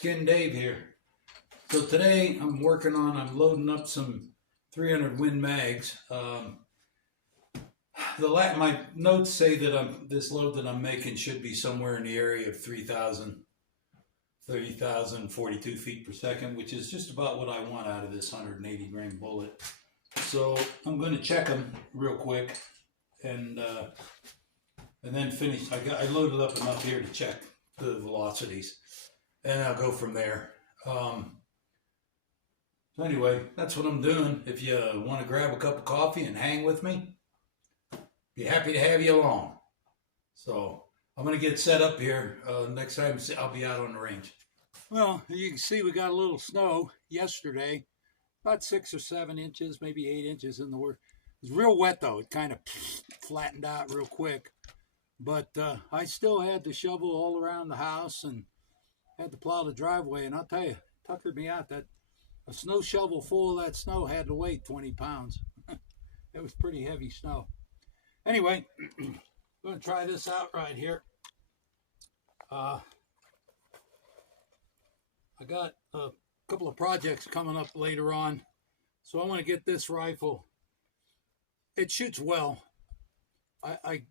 Skin Dave here. So today I'm loading up some 300 Win mags. My notes say that this load that I'm making should be somewhere in the area of 30,000, 42 feet per second, which is just about what I want out of this 180 grain bullet. So I'm going to check them real quick and then finish. I loaded up enough here to check the velocities, and I'll go from there. So anyway, that's what I'm doing. If you want to grab a cup of coffee and hang with me, be happy to have you along. So I'm going to get set up here. Next time I'll be out on the range. Well, you can see we got a little snow yesterday, about 6 or 7 inches, maybe 8 inches in the work. It was real wet though. It kind of flattened out real quick. But I still had to shovel all around the house and had to plow the driveway. And I'll tell you, it tuckered me out. That a snow shovel full of that snow had to weigh 20 pounds. It was pretty heavy snow. Anyway, I'm going to try this out right here. I got a couple of projects coming up later on, so I want to get this rifle. It shoots well.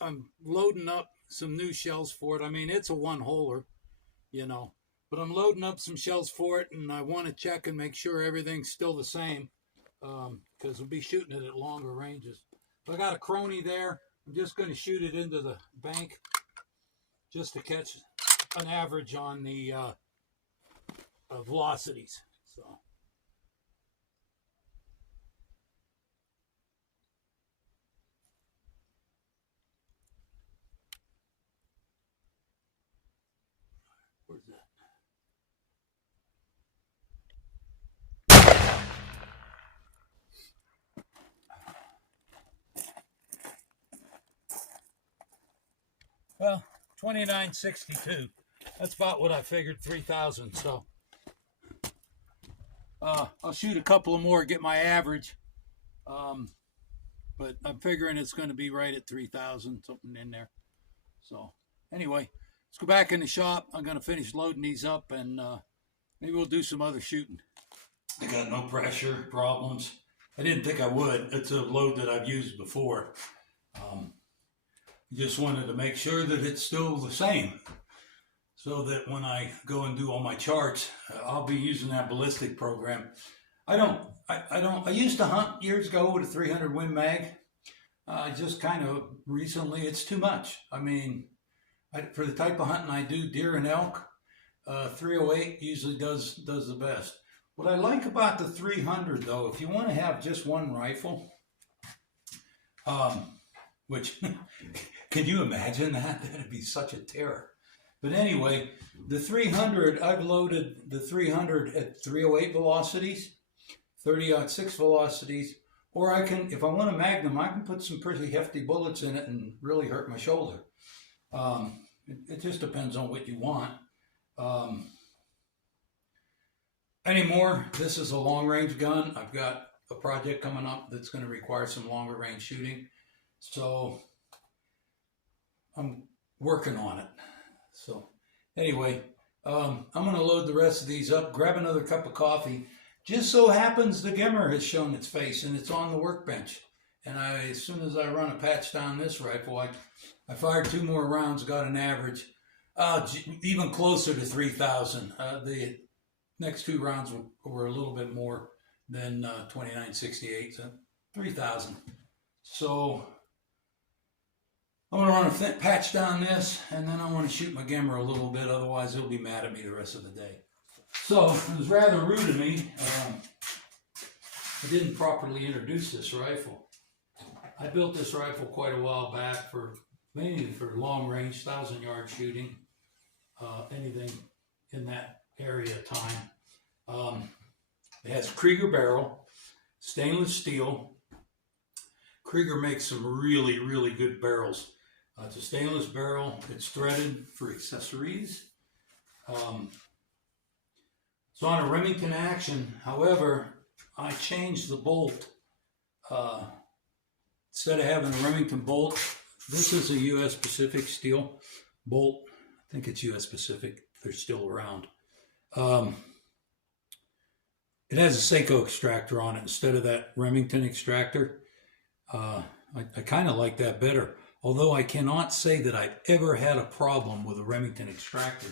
I'm loading up some new shells for it. I mean, it's a one-holer, you know, but I'm loading up some shells for it, and I want to check and make sure everything's still the same, because we'll be shooting it at longer ranges. So I got a crony there. I'm just going to shoot it into the bank just to catch an average on the velocities. So. Where's that? Well, 2962. That's about what I figured, 3,000. So I'll shoot a couple of more, get my average. But I'm figuring it's going to be right at 3,000, something in there. So anyway, let's go back in the shop. I'm going to finish loading these up, and maybe we'll do some other shooting. I got no pressure problems. I didn't think I would. It's a load that I've used before. Just wanted to make sure that it's still the same, so that when I go and do all my charts, I'll be using that ballistic program. I used to hunt years ago with a 300 Win mag. Just kind of recently, it's too much. I mean, for the type of hunting I do, deer and elk, 308 usually does the best. What I like about the 300 though, if you want to have just one rifle, which, can you imagine that? That'd be such a terror. But anyway, the 300, I've loaded the 300 at 308 velocities, 30-06 velocities, or I can, if I want a Magnum, I can put some pretty hefty bullets in it and really hurt my shoulder. It just depends on what you want. Anymore, this is a long-range gun. I've got a project coming up that's going to require some longer range shooting. So I'm working on it. So anyway, I'm going to load the rest of these up, grab another cup of coffee. Just so happens the Gimmer has shown its face, and it's on the workbench. And as soon as I run a patch down this rifle, I fired 2 more rounds, got an average, even closer to 3,000. The next 2 rounds were a little bit more than 2968, so 3,000. So I'm going to run a patch down this, and then I want to shoot my Gimmer a little bit, otherwise he'll be mad at me the rest of the day. So it was rather rude of me. I didn't properly introduce this rifle. I built this rifle quite a while back mainly for long range, 1,000-yard shooting, anything in that area of time. It has Krieger barrel, stainless steel. Krieger makes some really, really good barrels. It's a stainless barrel. It's threaded for accessories. It's on a Remington action. However, I changed the bolt. Instead of having a Remington bolt, this is a U.S. Pacific steel bolt. I think it's U.S. Pacific. They're still around. Um, it has a Seiko extractor on it instead of that Remington extractor. I kind of like that better. Although I cannot say that I've ever had a problem with a Remington extractor.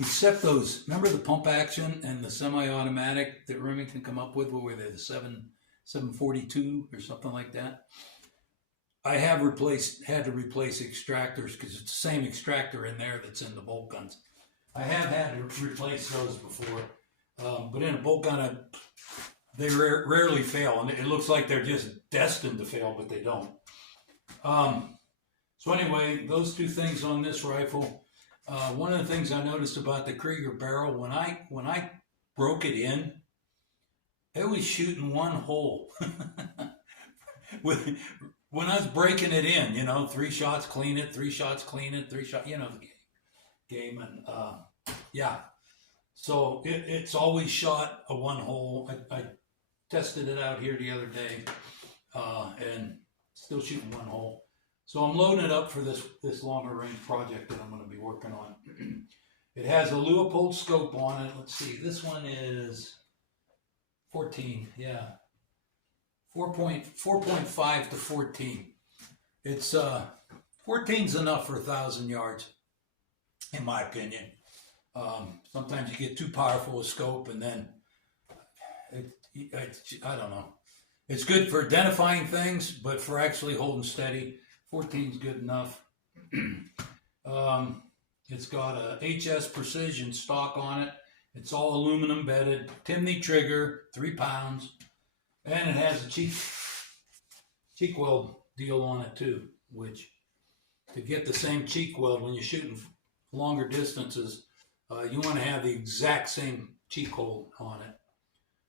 Except those, remember the pump action and the semi-automatic that Remington come up with? What were they, the 742 or something like that? I have had to replace extractors because it's the same extractor in there that's in the bolt guns. I have had to replace those before, but in a bolt gun, they rarely fail, and it looks like they're just destined to fail, but they don't. So anyway, those two things on this rifle. One of the things I noticed about the Krieger barrel, when I broke it in, it was shooting one hole. When I was breaking it in, 3 shots, clean it, 3 shots, clean it, 3 shots, the game. And yeah, so it's always shot a one hole. I tested it out here the other day, and still shooting one hole. So I'm loading it up for this longer range project that I'm going to be working on. It has a Leupold scope on it. Let's see, this one is 14, yeah. 4.5 to 14. It's 14's enough for 1,000 yards, in my opinion. Sometimes you get too powerful a scope, and then I don't know. It's good for identifying things, but for actually holding steady, 14's good enough. It's got a HS Precision stock on it. It's all aluminum bedded, Timney trigger, 3 pounds, and it has a cheek weld deal on it too, which to get the same cheek weld when you're shooting longer distances, you want to have the exact same cheek hold on it.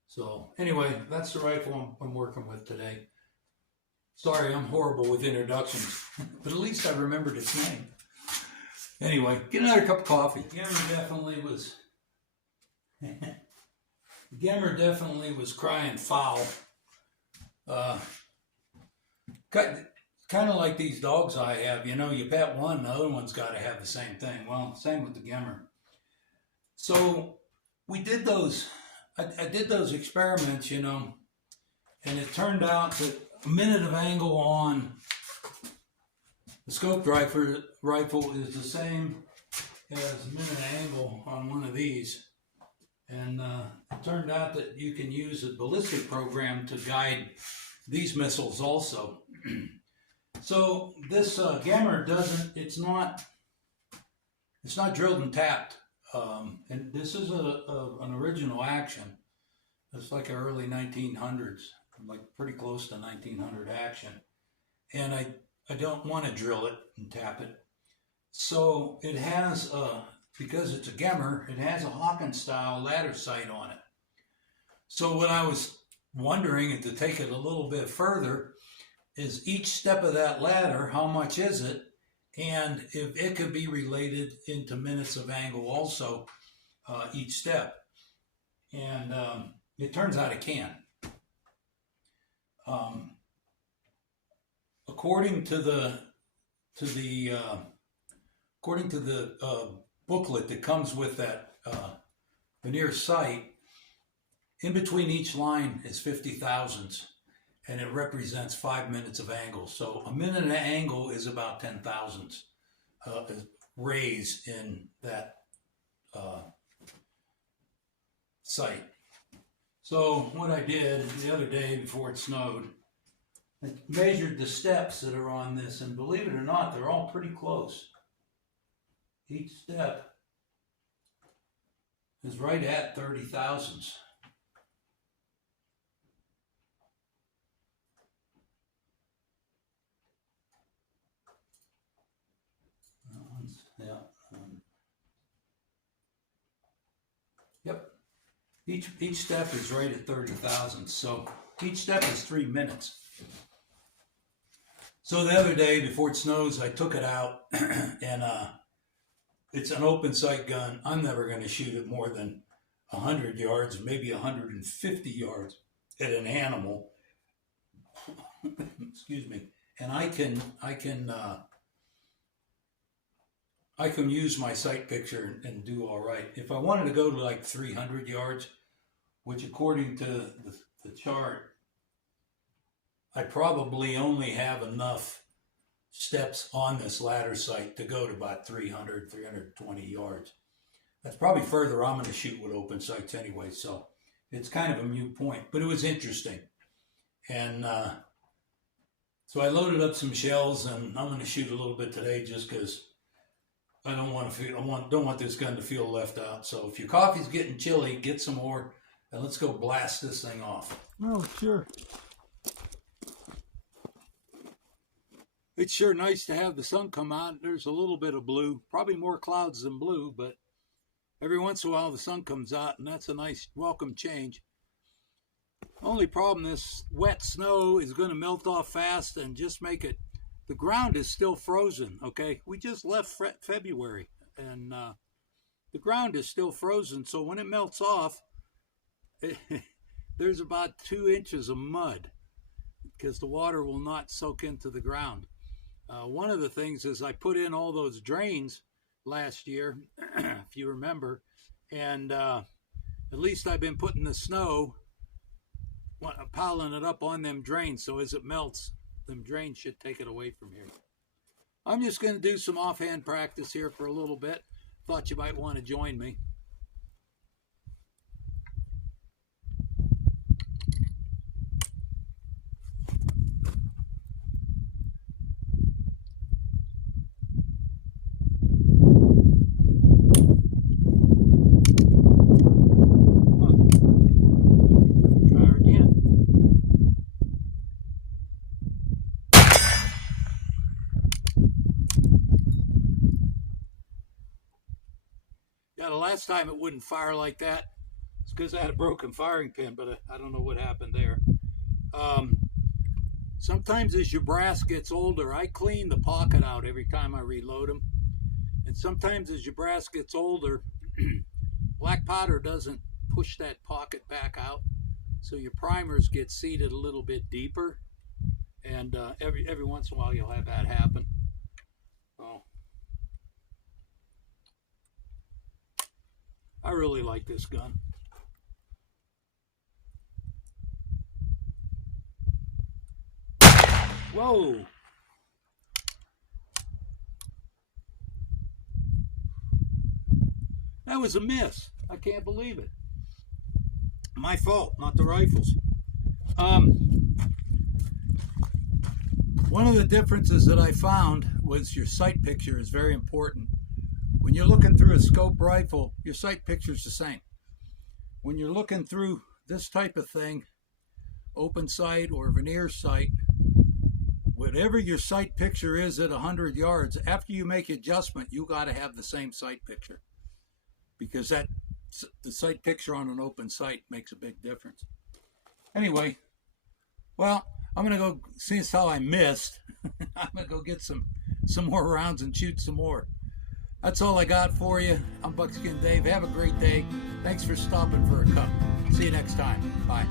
So anyway, that's the rifle I'm working with today. Sorry, I'm horrible with introductions, but at least I remembered its name. Anyway, get another cup of coffee. Gemmer definitely was crying foul. Kind of like these dogs I have. You pet one, the other one's got to have the same thing. Well, same with the Gemmer. So we did those. I did those experiments, and it turned out that a minute of angle on the scoped rifle is the same as a minute of angle on one of these. And it turned out that you can use a ballistic program to guide these missiles also. So this Gemmer it's not drilled and tapped. And this is an original action. It's like an early 1900s, like pretty close to 1900 action. And I don't want to drill it and tap it. So it has, because it's a Gemmer, it has a Hawkins style ladder sight on it. So what I was wondering, and to take it a little bit further, is each step of that ladder, how much is it? And if it could be related into minutes of angle also, each step. And it turns out it can. According to the booklet that comes with that veneer sight, in between each line is 50 thousandths, and it represents 5 minutes of angle. So a minute of angle is about 10 thousandths raise in that sight. So what I did the other day before it snowed, I measured the steps that are on this, and believe it or not, they're all pretty close. Each step is right at 30 thousandths. Yeah. Yep. Each step is right at 30 thousandths. So each step is 3 minutes. So the other day before it snows, I took it out, and it's an open sight gun. I'm never going to shoot it more than 100 yards, maybe 150 yards at an animal. Excuse me. And I can I can use my sight picture and do all right. If I wanted to go to like 300 yards, which according to the chart, I probably only have enough steps on this ladder sight to go to about 300, 320 yards. That's probably further I'm going to shoot with open sights anyway, so it's kind of a moot point, but it was interesting. And so I loaded up some shells, and I'm going to shoot a little bit today just because I don't want this gun to feel left out. So if your coffee's getting chilly, get some more, and let's go blast this thing off. Oh, sure. It's sure nice to have the sun come out. There's a little bit of blue, probably more clouds than blue, but every once in a while the sun comes out, and that's a nice welcome change. Only problem, this wet snow is going to melt off fast and just make it, the ground is still frozen, okay? We just left February, and the ground is still frozen, so when it melts off, there's about 2 inches of mud because the water will not soak into the ground. One of the things is I put in all those drains last year, if you remember, and at least I've been putting the snow, piling it up on them drains, so as it melts, them drains should take it away from here. I'm just going to do some offhand practice here for a little bit. Thought you might want to join me. Yeah, the last time it wouldn't fire like that, it's because I had a broken firing pin, but I don't know what happened there. Sometimes as your brass gets older, I clean the pocket out every time I reload them. And sometimes as your brass gets older, black powder doesn't push that pocket back out, so your primers get seated a little bit deeper. And every once in a while you'll have that happen. Oh. I really like this gun. Whoa! That was a miss. I can't believe it. My fault, not the rifles. One of the differences that I found was your sight picture is very important. When you're looking through a scope rifle, your sight picture is the same. When you're looking through this type of thing, open sight or veneer sight, whatever your sight picture is at 100 yards, after you make adjustment, you got to have the same sight picture, because the sight picture on an open sight makes a big difference. Anyway, well, I'm gonna go, since how I missed, I'm gonna go get some more rounds and shoot some more. That's all I got for you. I'm Buckskin Dave. Have a great day. Thanks for stopping for a cup. See you next time. Bye.